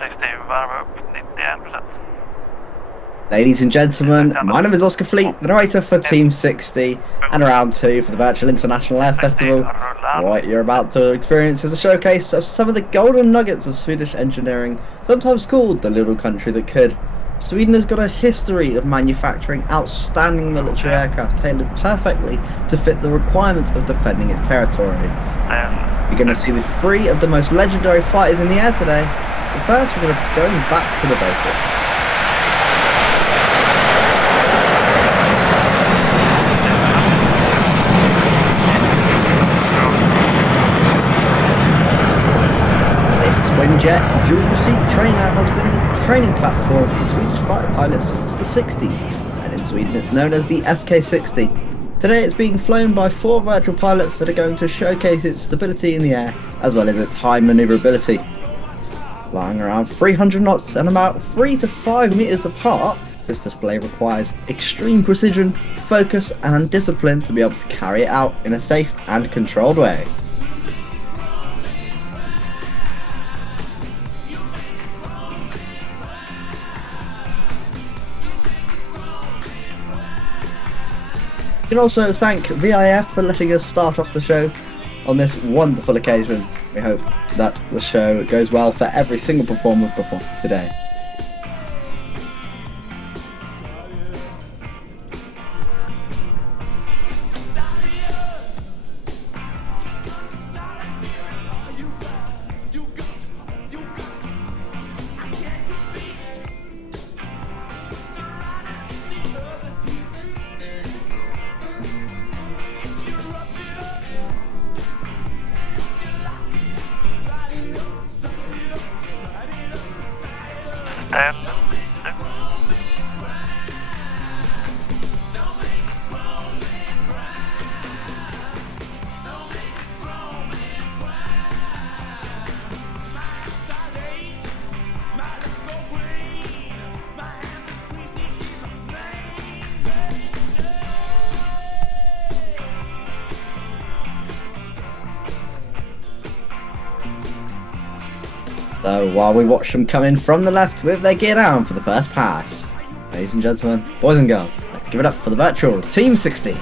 360, varv upp 91%. Ladies and gentlemen, my name is Oscar Fleet, the narrator for Team 60 and Round 2 for the Virtual International Air Festival. What you're about to experience is a showcase of some of the golden nuggets of Swedish engineering, sometimes called the little country that could. Sweden has got a history of manufacturing outstanding military aircraft tailored perfectly to fit the requirements of defending its territory. You're going to see the three of the most legendary fighters in the air today, but first we're going to go back to the basics. Twin-jet, dual-seat trainer has been the training platform for Swedish fighter pilots since the 60s, and in Sweden it's known as the SK60. Today it's being flown by 4 virtual pilots that are going to showcase its stability in the air, as well as its high manoeuvrability. Flying around 300 knots and about 3 to 5 meters apart, this display requires extreme precision, focus and discipline to be able to carry it out in a safe and controlled way. We can also thank VIAF for letting us start off the show on this wonderful occasion. We hope that the show goes well for every single performer today. So while we watch them come in from the left with their gear down for the first pass, ladies and gentlemen, boys and girls, let's give it up for the virtual Team 60.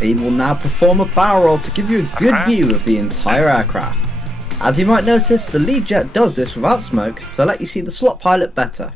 He will now perform a barrel roll to give you a good view of the entire aircraft. As you might notice, the lead jet does this without smoke to let you see the slot pilot better.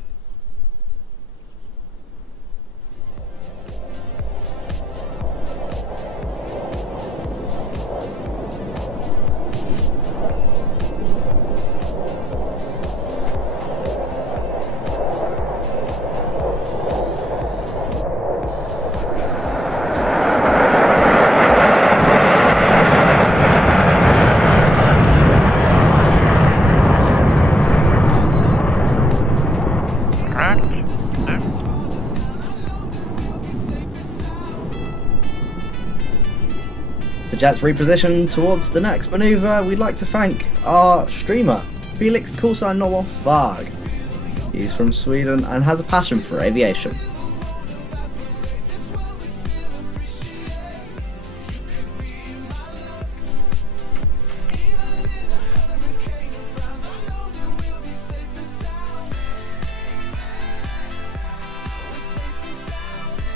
The jets reposition towards the next manoeuvre. We'd like to thank our streamer, Felix Svag. He's from Sweden and has a passion for aviation.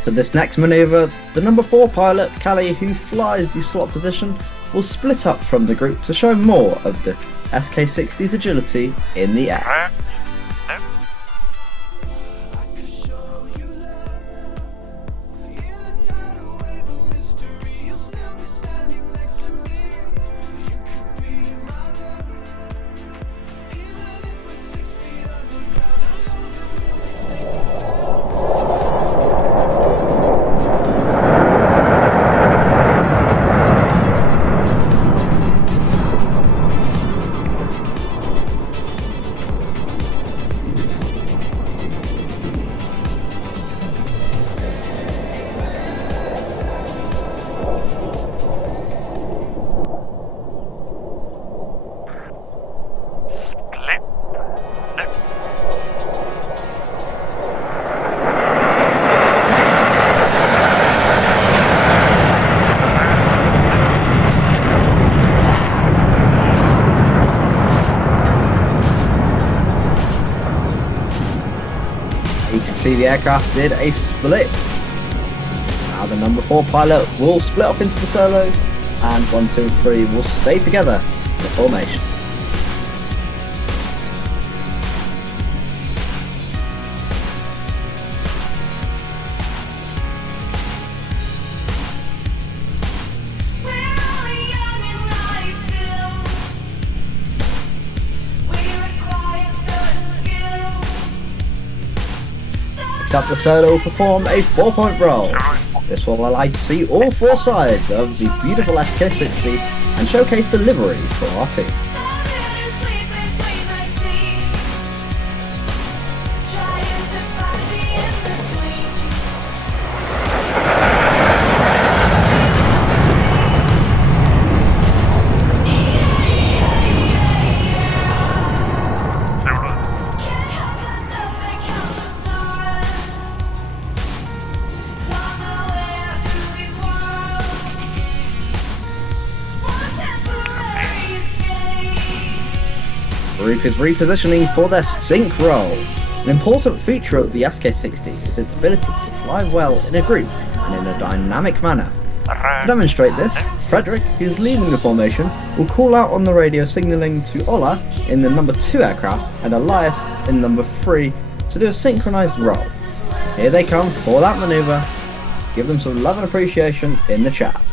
For this next manoeuvre, the number 4 pilot, Callie, who flies the slot position, will split up from the group to show more of the SK60's agility in the air. the aircraft did a split. Now the number 4 pilot will split off into the solos, and 1, 2, and 3 will stay together in the formation. Next up, the solo will perform a 4-point roll. This will allow you to see all 4 sides of the beautiful SK60 and showcase delivery for our team. Reaper's repositioning for their sync roll. An important feature of the SK60 is its ability to fly well in a group and in a dynamic manner. To demonstrate this, Frederick, who's leading the formation, will call out on the radio signalling to Ola in the number 2 aircraft and Elias in number 3 to do a synchronized roll. Here they come for that maneuver. Give them some love and appreciation in the chat.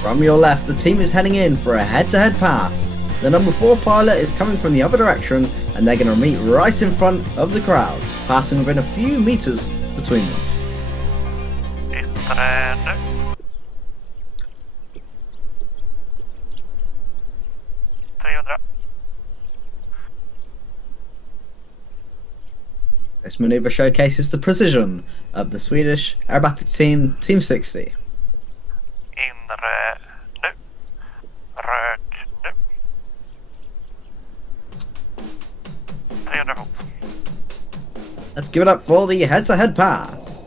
From your left, the team is heading in for a head-to-head pass. The number 4 pilot is coming from the other direction, and they're going to meet right in front of the crowd, passing within a few meters between them. This maneuver showcases the precision of the Swedish aerobatic team, Team 60. Let's give it up for the head-to-head pass.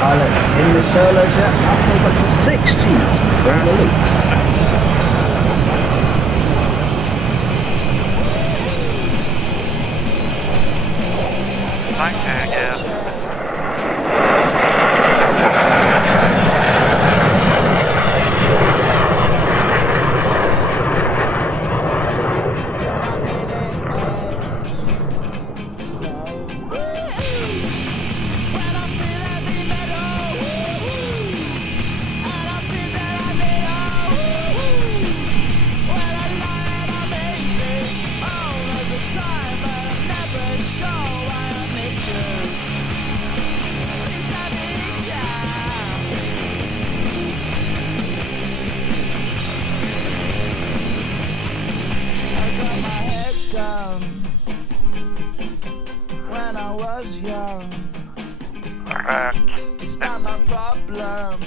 Pilot in the solo jet outpulls up to 6 Gs from the loop. When I was young, it's not my problem.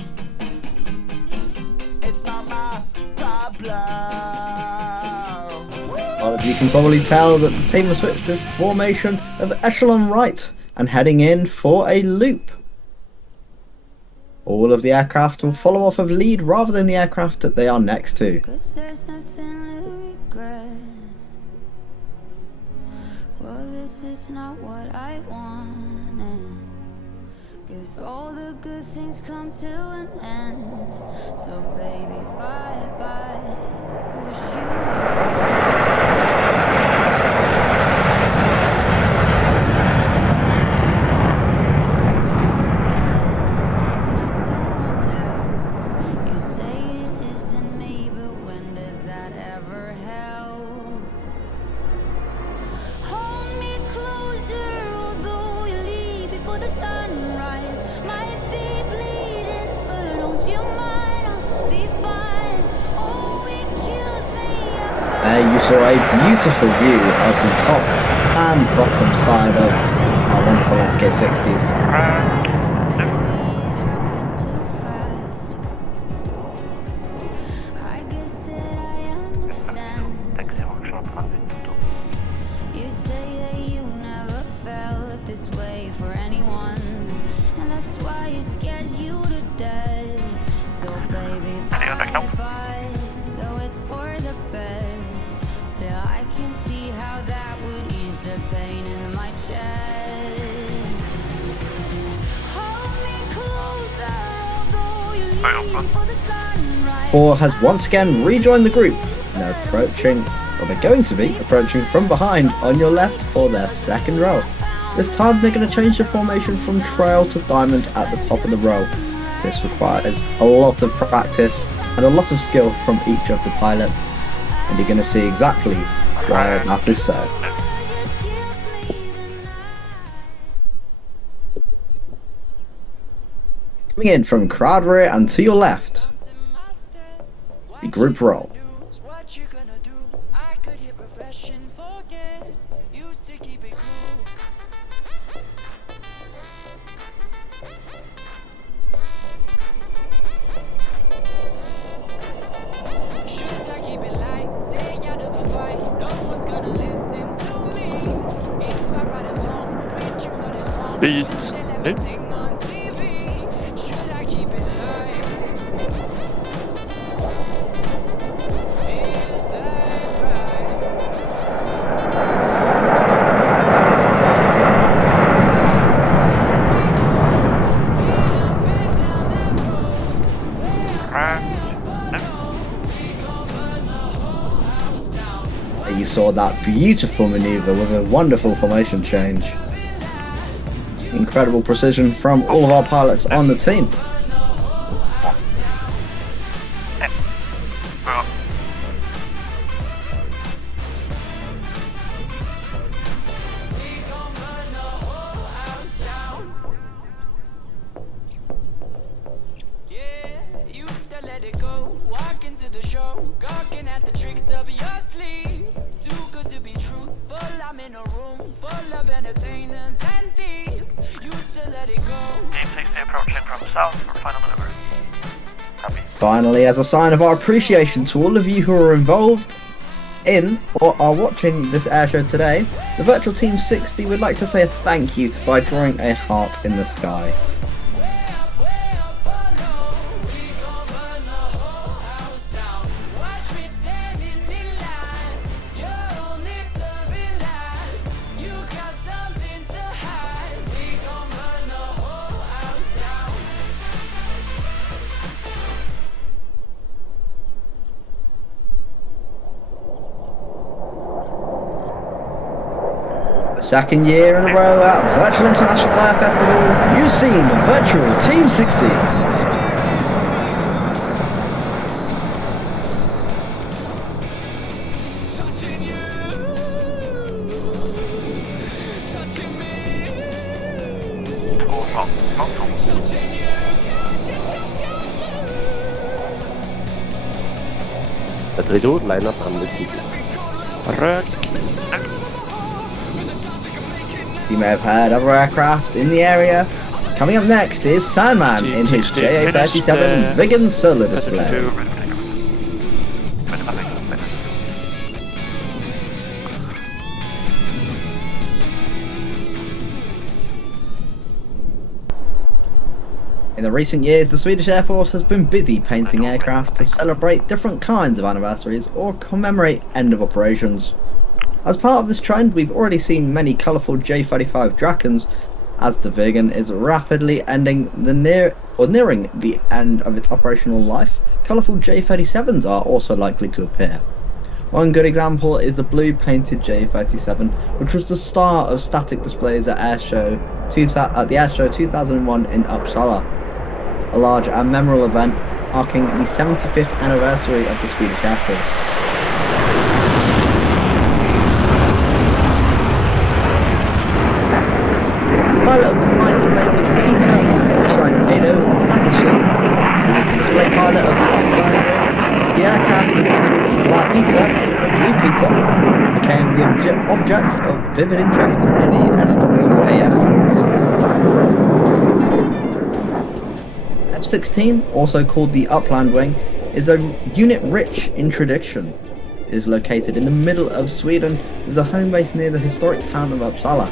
Well, you can probably tell that the team has switched to formation of echelon right and heading in for a loop. All of the aircraft will follow off of lead rather than the aircraft that they are next to. Well, this is not what I wanted. Guess all the good things come to an end. So baby, bye bye. Wish you the find someone else. You say it isn't me, but when did that ever help? Hold me closer, although you leave before the sunrise. Might be bleeding, but don't you mind, I'll be fine. Oh, it kills me. There you saw a beautiful view of the top and bottom side of our wonderful SK60s. I guess that I understand. You say that you never felt this way for anyone, and that's why it scares you to death. So baby, bye bye, though it's for the best. Still, I can see how that would ease the pain in my chest. Hold me closer, although you leave before the sunrise. 4 has once again rejoined the group, and they're approaching, or they're going to be approaching from behind on your left for their second row. This time they're going to change the formation from trail to diamond at the top of the row. This requires a lot of practice and a lot of skill from each of the pilots, and you're going to see exactly why that is so. Coming in from crowd rear and to your left, the group roll. Byt nu. You saw that beautiful maneuver with a wonderful formation change. Incredible precision from all of our pilots on the team. Finally, as a sign of our appreciation to all of you who are involved in or are watching this airshow today, the Virtual Team 60 would like to say a thank you by drawing a heart in the sky. Second year in a row at Virtual International Air Festival, you've seen the Virtual Team 60. Rideau, line up and the TV. Rök. As you may have heard, other aircraft in the area. Coming up next is Sandman in his JA37 Vigan solar display. the recent years, the Swedish Air Force has been busy painting aircraft to celebrate different kinds of anniversaries or commemorate end of operations. As part of this trend, we've already seen many colourful J35 Drakens, as the Viggen is rapidly nearing the end of its operational life. Colourful J37s are also likely to appear. One good example is the blue painted J37, which was the star of static displays at the Air Show 2001 in Uppsala, a large and memorable event marking the 75th anniversary of the Swedish Air Force. Pilot of the flight display was Petter Blå, who was the display pilot of the Uppsala. The aircraft, like Peter, Blue Peter, became the object of vivid interest of many SAAB fans. F-16, also called the Upland Wing, is a unit rich in tradition. It is located in the middle of Sweden, with a home base near the historic town of Uppsala.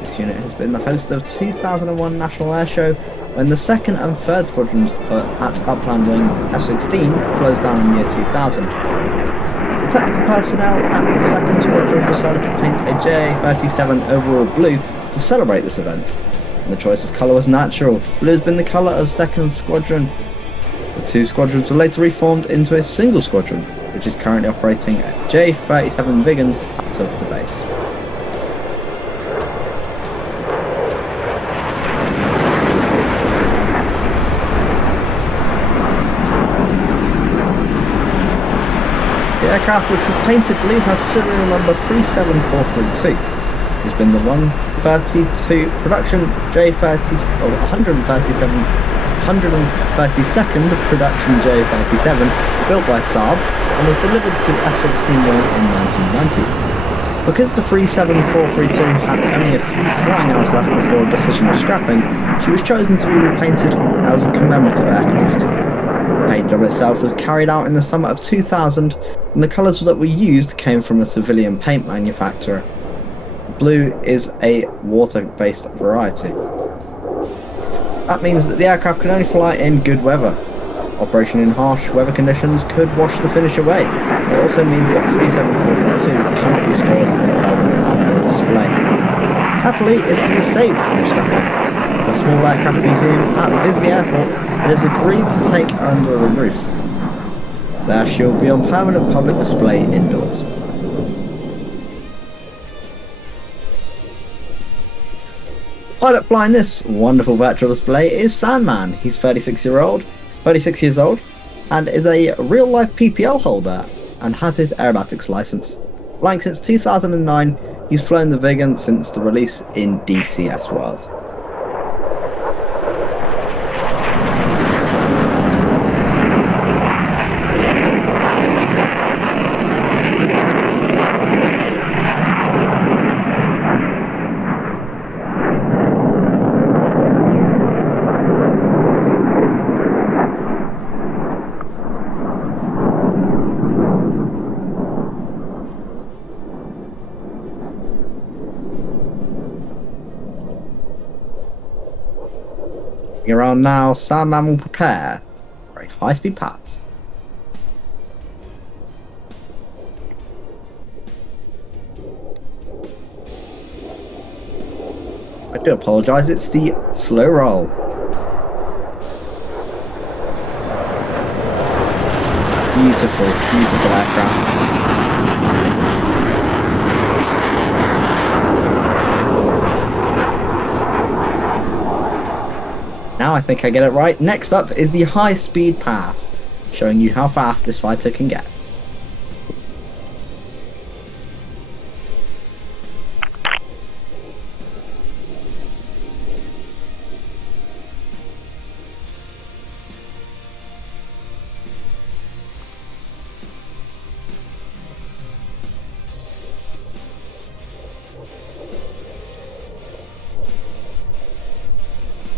This unit has been the host of 2001 National Air Show, when the 2nd and 3rd Squadrons at Upland Wing F-16 closed down in the year 2000. The technical personnel at the 2nd Squadron decided to paint a J37 overall blue to celebrate this event. And the choice of colour was natural. Blue has been the colour of 2nd Squadron. The two squadrons were later reformed into a single squadron, which is currently operating J37 Viggens out of the base. The aircraft, which was painted blue, has serial number 37432. It's been the 132nd production production J37 built by SAAB and was delivered to F-16 Wing in 1990. Because the 37432 had only a few flying hours left before a decision of scrapping, she was chosen to be repainted as a commemorative aircraft. The paint job itself was carried out in the summer of 2000, and the colours that were used came from a civilian paint manufacturer. Blue is a water-based variety. That means that the aircraft can only fly in good weather. Operation in harsh weather conditions could wash the finish away. It also means that 37442 cannot be stored on a permanent outdoor display. Happily, it's to be saved from scrapping. The small aircraft museum at Visby Airport, it has agreed to take her under the roof. There she will be on permanent public display indoors. Pilot flying this wonderful virtual display is Sandman. He's 36 years old, and is a real-life PPL holder and has his aerobatics license. Flying since 2009, he's flown the Viggen since the release in DCS World. Around now, Sandman will prepare for a high-speed pass. I do apologise, it's the slow roll. Beautiful, beautiful aircraft. Now I think I get it right. Next up is the high-speed pass, showing you how fast this fighter can get.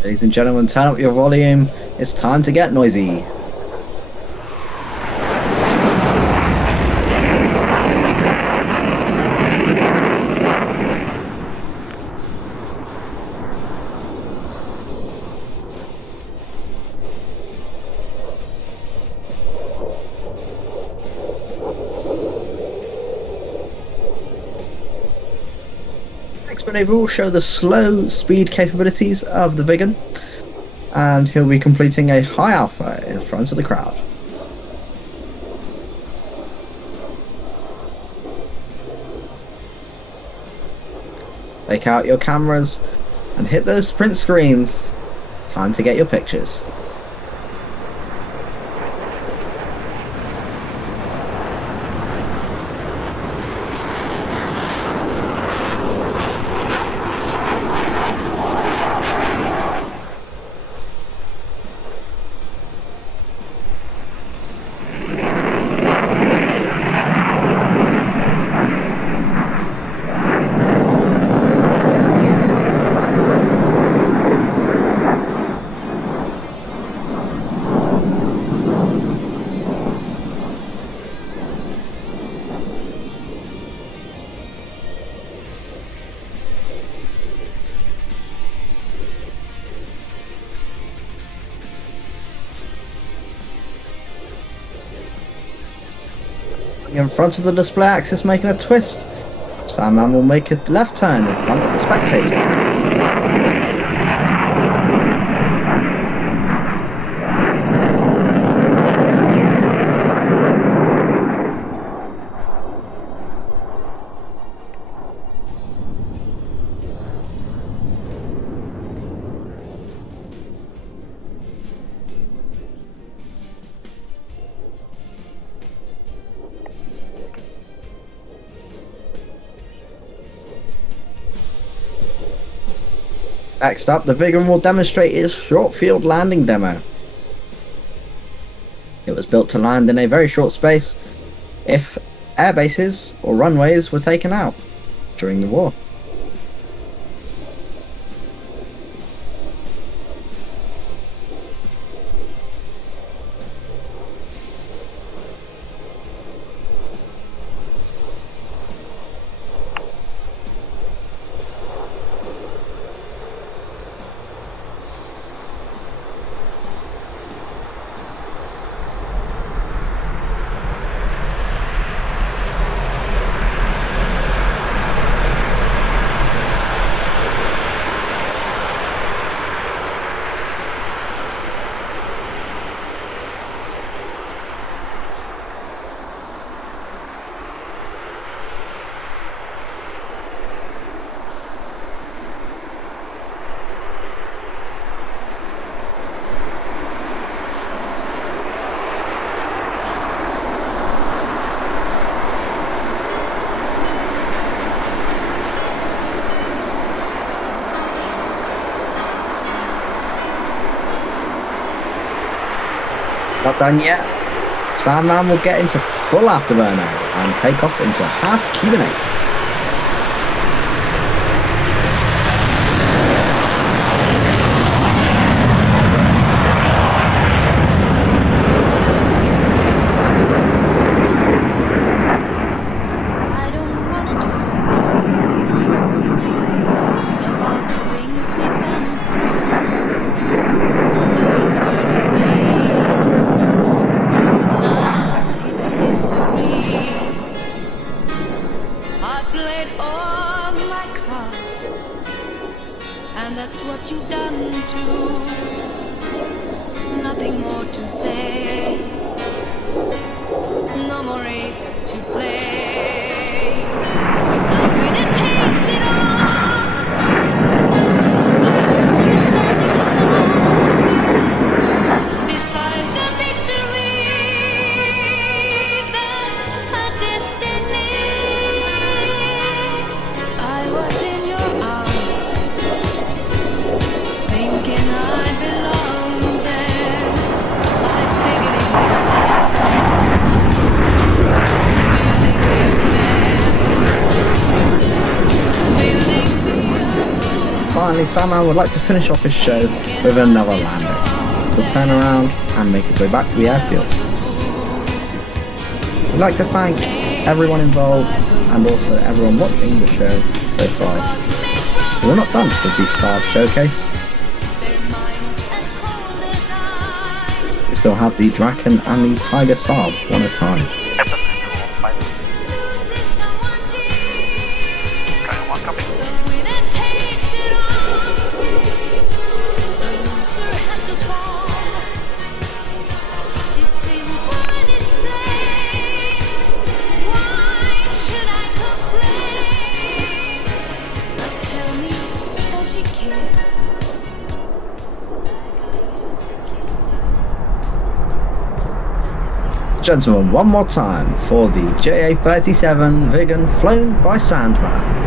Ladies and gentlemen, turn up your volume. It's time to get noisy. maneuver will show the slow speed capabilities of the Vigan, and he'll be completing a high alpha in front of the crowd. Take out your cameras and hit those sprint screens. Time to get your pictures. In front of the display axis, making a twist. Sandman will make a left turn in front of the spectator. Next up, the Vigan will demonstrate its short field landing demo. It was built to land in a very short space if air bases or runways were taken out during the war. Not done yet. Sandman will get into full afterburner and take off into a half cubinate. And that's what you've done too. Nothing more to say. No more race to play. The winner takes it all. The person standing small beside the victory. That's her destiny. I was in your arms, thinking I belonged there. I figured it made sense. Building the Finally, Sandman would like to finish off his show with another landing. He'll turn around and make his way back to the airfield. We'd like to thank everyone involved and also everyone watching the show so far. We're not done with the SAAB showcase. We still have the Draken and the Tiger SAAB 105. Gentlemen, one more time for the JA37 Draken flown by Sandman.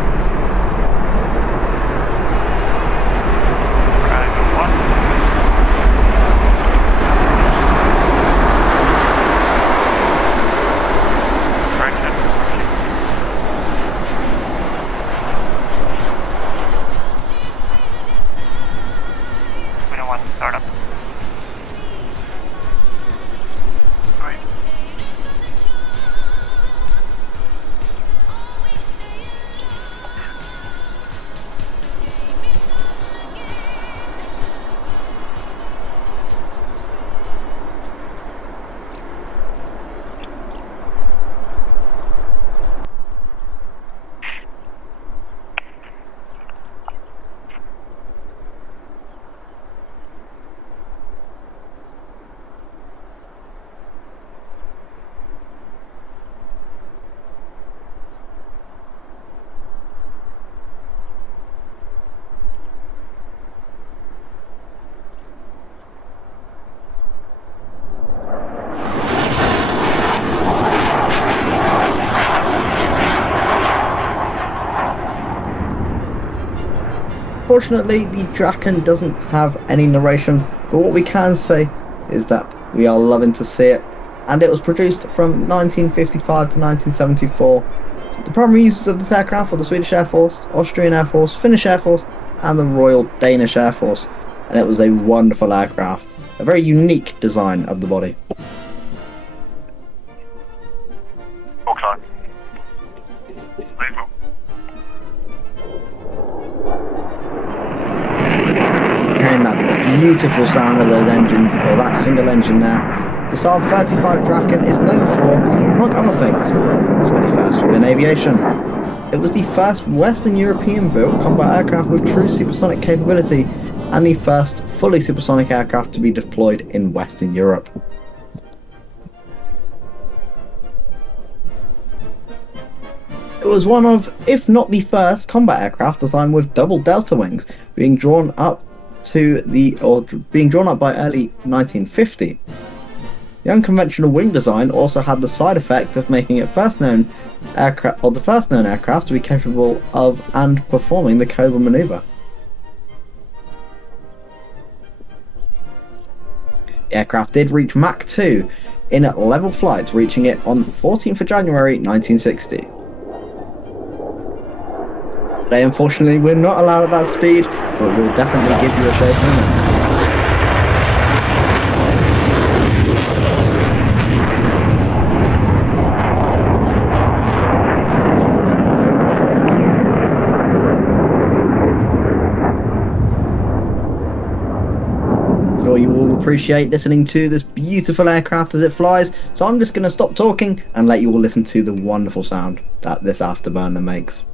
Unfortunately, the Draken doesn't have any narration, but what we can say is that we are loving to see it, and it was produced from 1955 to 1974. The primary users of this aircraft were the Swedish Air Force, Austrian Air Force, Finnish Air Force, and the Royal Danish Air Force, and it was a wonderful aircraft, a very unique design of the body. Hearing that beautiful sound of those engines, or that single engine there, the SAAB 35 Draken is known for, among other things, its many firsts within aviation. It was the first Western European built combat aircraft with true supersonic capability, and the first fully supersonic aircraft to be deployed in Western Europe. It was one of, if not the first, combat aircraft designed with double delta wings, being drawn up by early 1950. The unconventional wing design also had the side effect of making it the first known aircraft to be capable of and performing the Cobra maneuver. The aircraft did reach Mach 2 in level flights, reaching it on 14th of January 1960. Today, unfortunately, we're not allowed at that speed, but we'll definitely give you a show tonight. Sure, you all appreciate listening to this beautiful aircraft as it flies, so I'm just going to stop talking and let you all listen to the wonderful sound that this afterburner makes.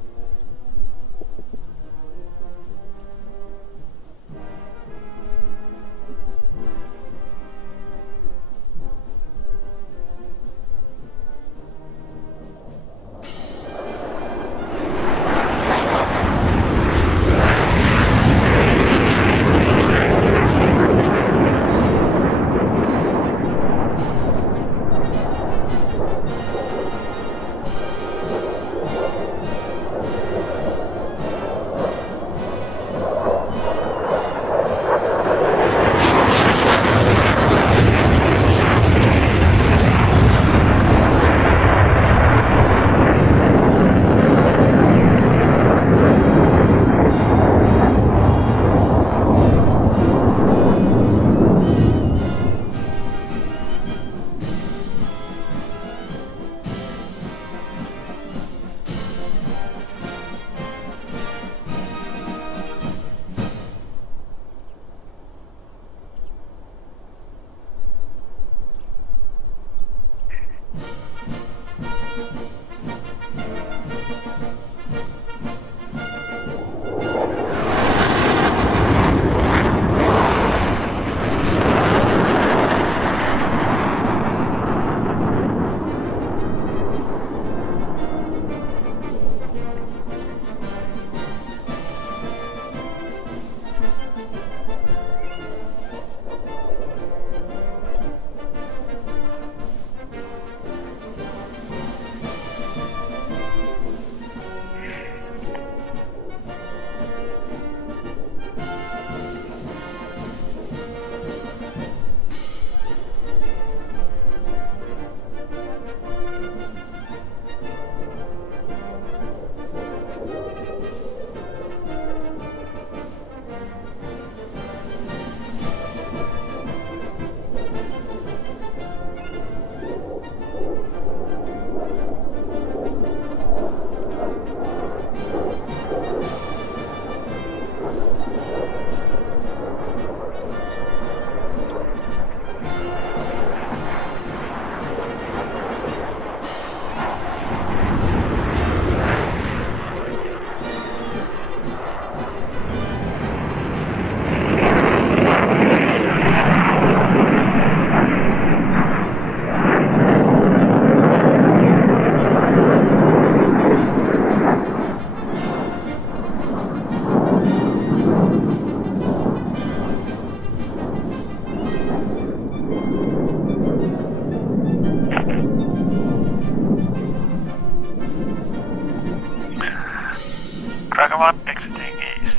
Tiger 1 exiting east.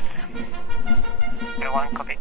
Tiger 1 copy.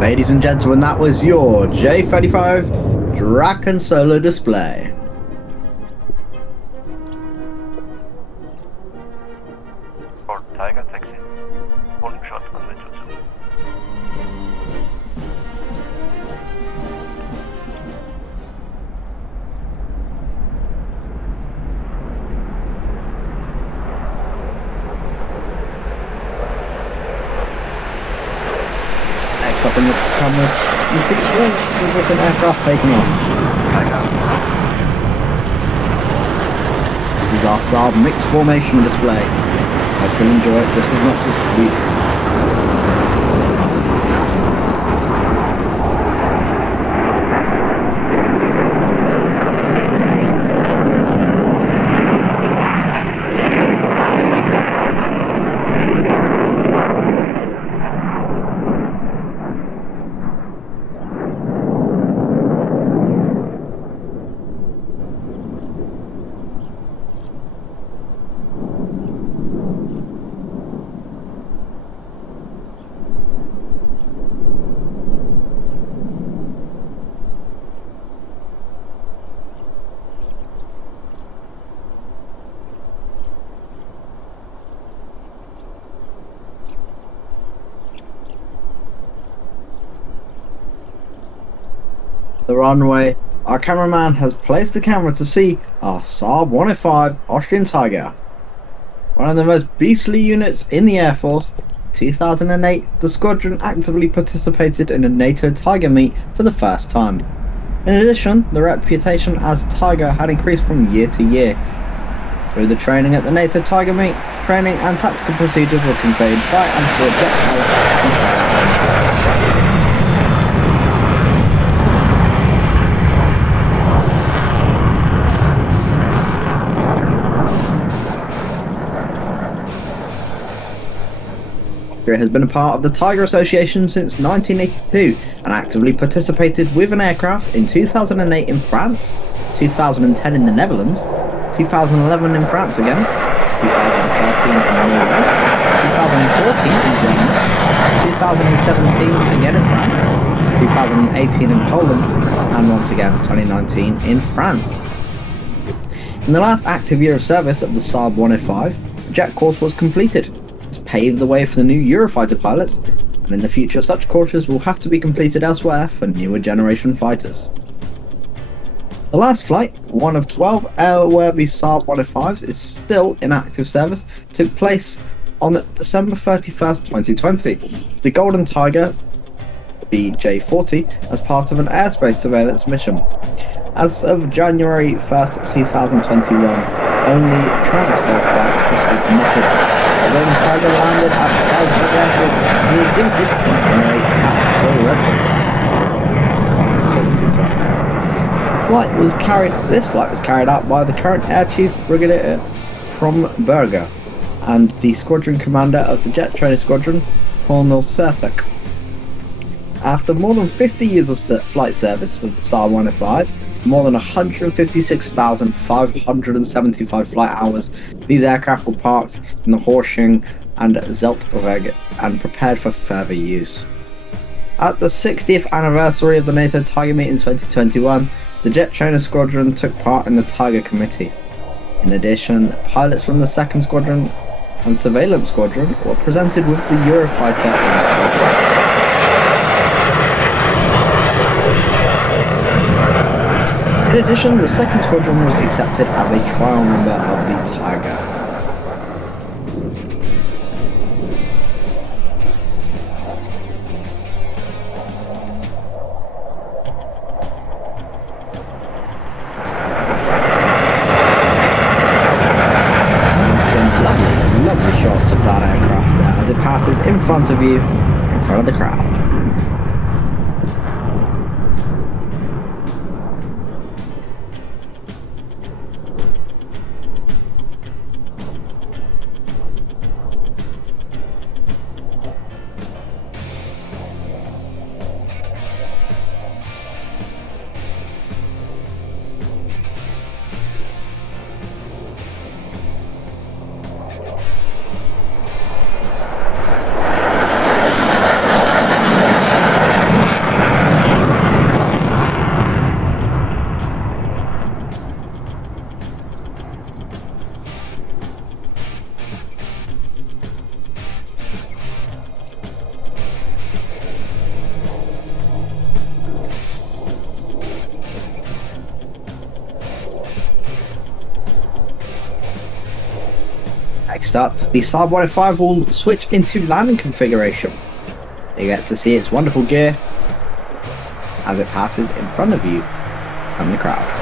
Ladies and gentlemen, that was your J35 Draken solo display. For Tiger taxi. Holding short on the 22. Next up in the cameras, you can see all the different aircraft taking off. This is our SAAB mixed formation display. I hope you'll enjoy it just as much as we do. The runway, our cameraman has placed the camera to see our SAAB 105 Austrian Tiger. One of the most beastly units in the Air Force. 2008, the squadron actively participated in a NATO Tiger meet for the first time. In addition, the reputation as Tiger had increased from year to year. Through the training at the NATO Tiger meet, training and tactical procedures were conveyed by and for jet pilots and pilot. Austria has been a part of the Tiger Association since 1982 and actively participated with an aircraft in 2008 in France, 2010 in the Netherlands, 2011 in France again, 2013 in Norway, 2014 in Germany, 2017 again in France, 2018 in Poland, and once again 2019 in France. In the last active year of service of the SAAB 105, the jet course was completed. This paved the way for the new Eurofighter pilots, and in the future such courses will have to be completed elsewhere for newer generation fighters. The last flight, one of 12 airworthy SAAB 105s, is still in active service, took place on December 31st, 2020. The Golden Tiger, BJ40, as part of an airspace surveillance mission. As of January 1st, 2021, only transfer flights were still permitted. The Golden Tiger landed at Salzburg Airport and exhibited in Emirates at This flight was carried out by the current Air Chief Brigadier from Berger and the Squadron Commander of the Jet Trainer Squadron, Colonel Sertek. After more than 50 years of flight service with the SAAB 105, more than 156,575 flight hours, these aircraft were parked in the Horshing and Zeltweg and prepared for further use. At the 60th anniversary of the NATO Tiger meet in 2021, the Jet Trainer Squadron took part in the Tiger Committee. In addition, pilots from the 2nd Squadron and Surveillance Squadron were presented with the Eurofighter in In addition, the 2nd Squadron was accepted as a trial member of the Tiger. And some lovely shots of that front of you, in front of the crowd. Next up, the SAAB 105 will switch into landing configuration. You get to see its wonderful gear as it passes in front of you and the crowd.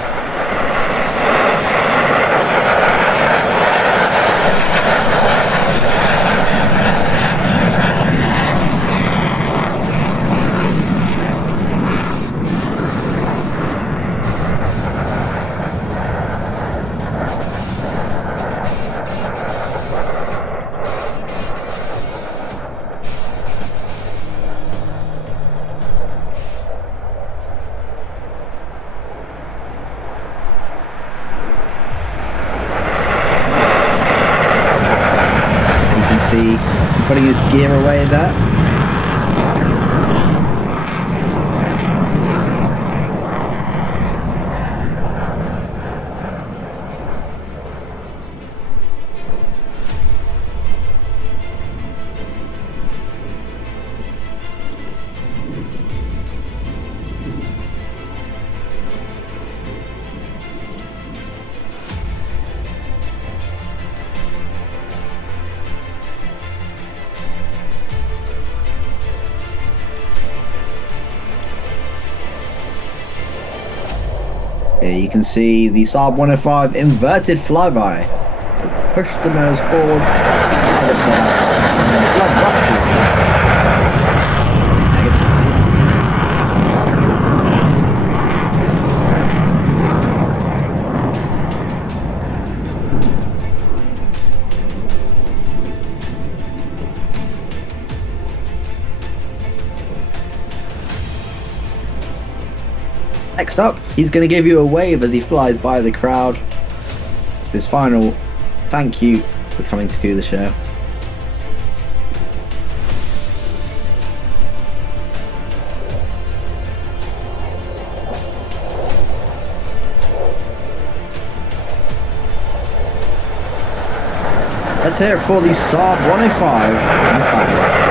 See, putting his gear away there. Here you can see the SAAB 105 inverted flyby. Push the nose forward, fly upside down, and then blood rush to Next up, he's going to give you a wave as he flies by the crowd. His final thank you for coming to do the show. Let's hear it for the SAAB 105 and Tiger.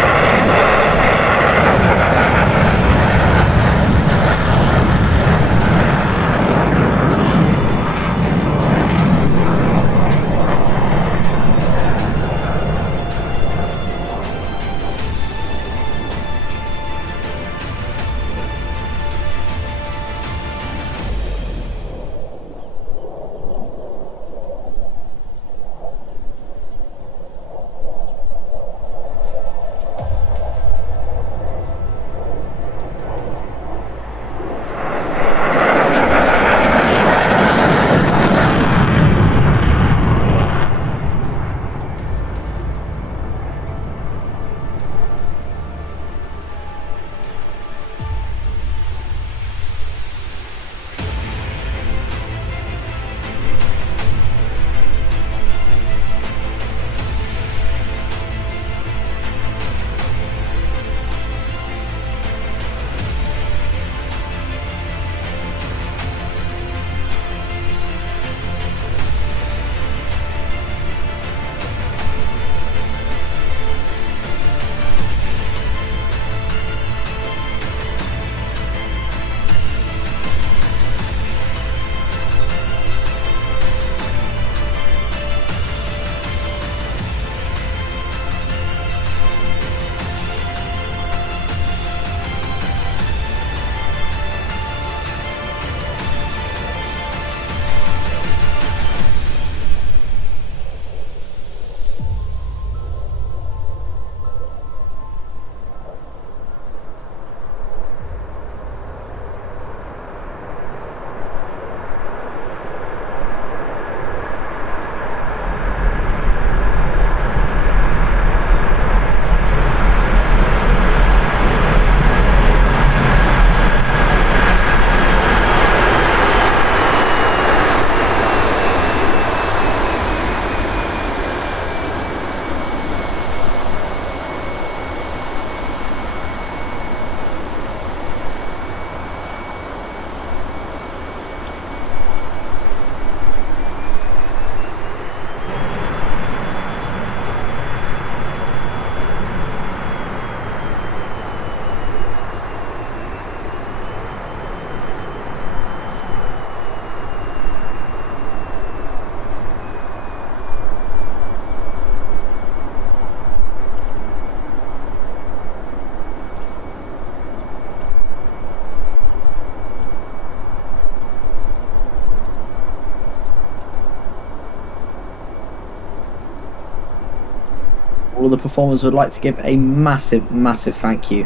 all of the performers would like to give a massive thank you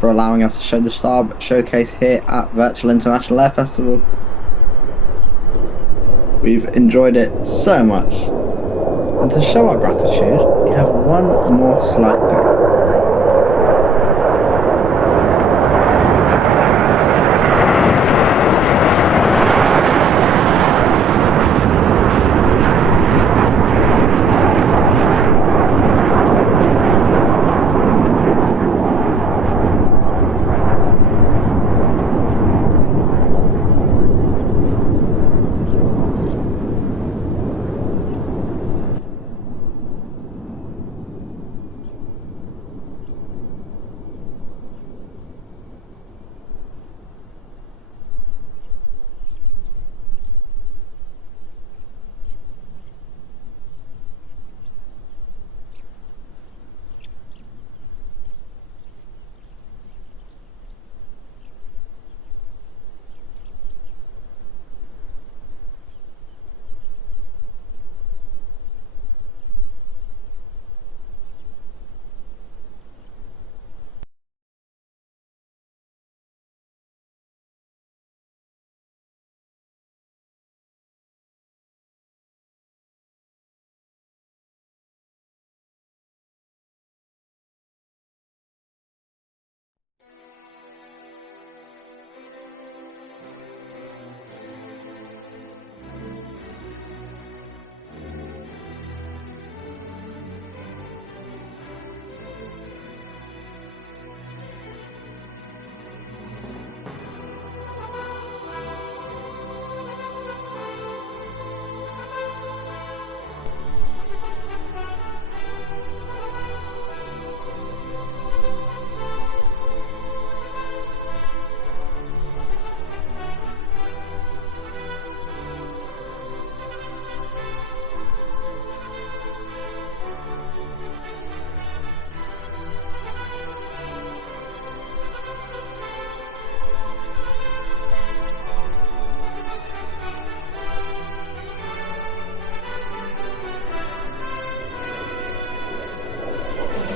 for allowing us to show the SAAB showcase here at Virtual International Air Festival. We've enjoyed it so much, and to show our gratitude, we have one more slight thing.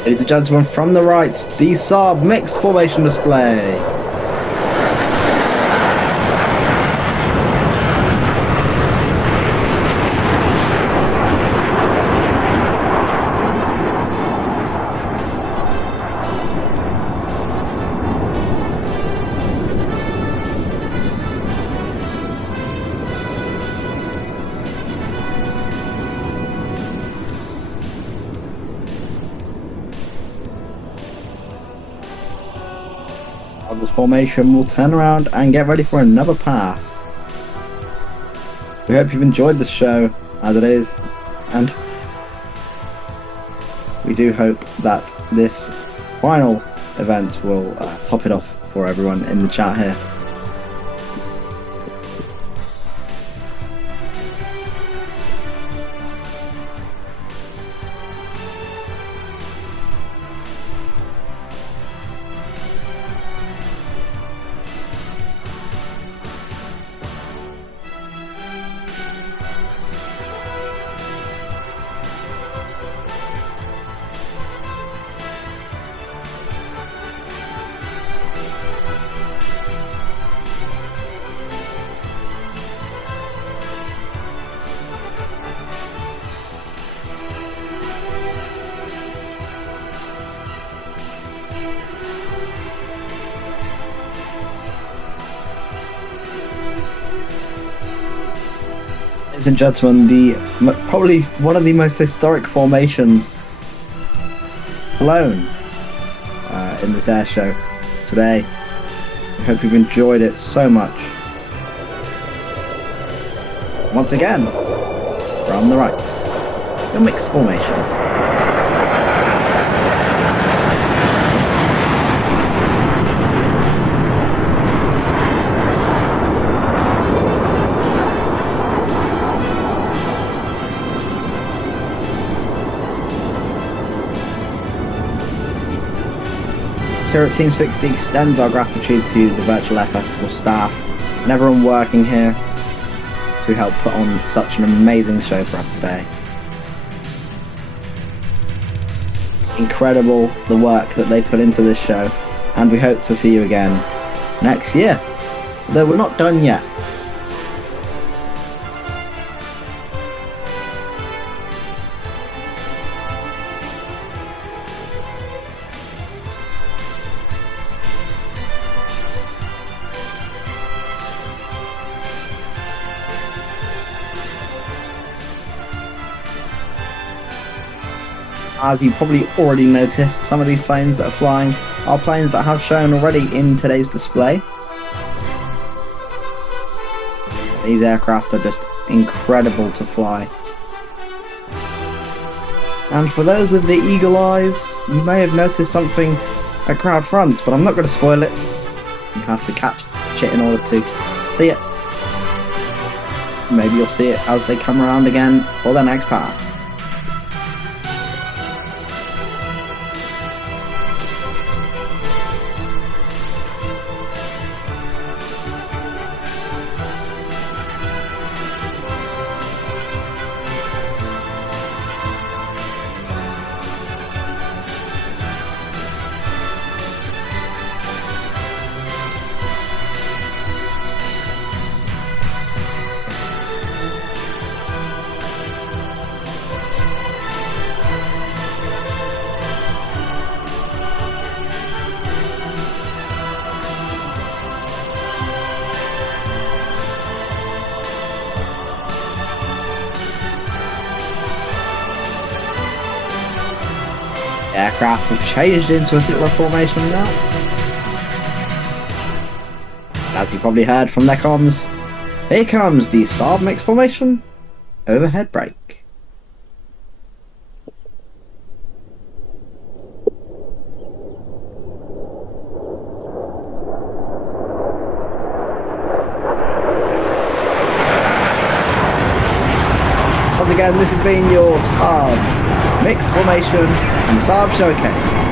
Ladies and gentlemen, from the right, the SAAB mixed formation display. Of this formation, we'll turn around and get ready for another pass. We hope you've enjoyed this show as it is, and we do hope that this final event will top it off for everyone in the chat here. Ladies and gentlemen, probably one of the most historic formations flown in this air show today. I hope you've enjoyed it so much. Once again, from the right, your mixed formation. Here at Team 60 extends our gratitude to the Virtual Air Festival staff and everyone working here to help put on such an amazing show for us today. incredible the work that they put into this show, and we hope to see you again next year. Though we're not done yet. As you probably already noticed, some of these planes that are flying are planes that have shown already in today's display. These aircraft are just incredible to fly. And for those with the eagle eyes, you may have noticed something at crowd front, but I'm not going to spoil it. You have to catch it in order to see it. Maybe you'll see it as they come around again for their next pass. Aircraft have changed into a similar formation now. As you probably heard from their comms, here comes the SAAB mixed formation overhead brake. Once again, this has been your SAAB mixed formation and SAAB showcase.